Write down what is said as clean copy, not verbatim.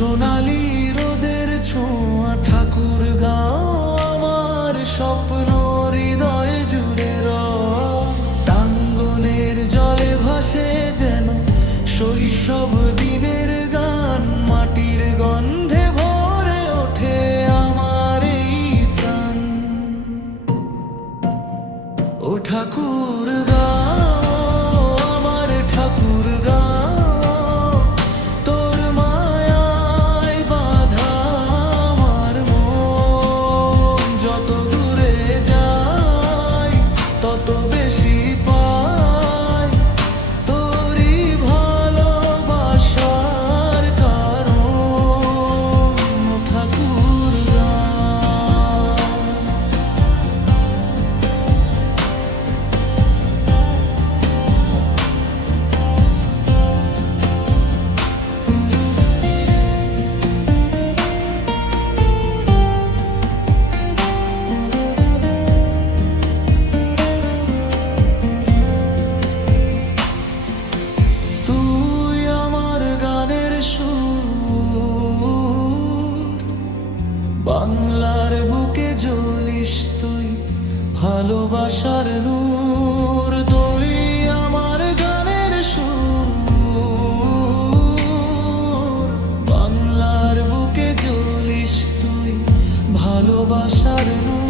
সোনালি রোদের ছোঁয়া ঠাকুরগাঁও আমার স্বপ্ন হৃদয় জুড়ে টাঙ্গনের জলে ভাসে যেন শৈশব দিনের গান মাটির গন্ধে ভরে ওঠে আমার এই প্রাণ ও ঠাকুরগাঁও আমার ঠাকুরগাঁও তোর মায়ায় বাঁধা আমার মন যত দূরে যাই তত বেশি পাই তোরই ভালোবাসার কারণ ও ঠাকুরগাঁও। তুই আমার গানের সুর বাংলার বুকে জ্বলিস তুই ভালোবাসার নূর তুই আমার গানের সুর বাংলার বুকে জ্বলিস তুই ভালোবাসার নূর।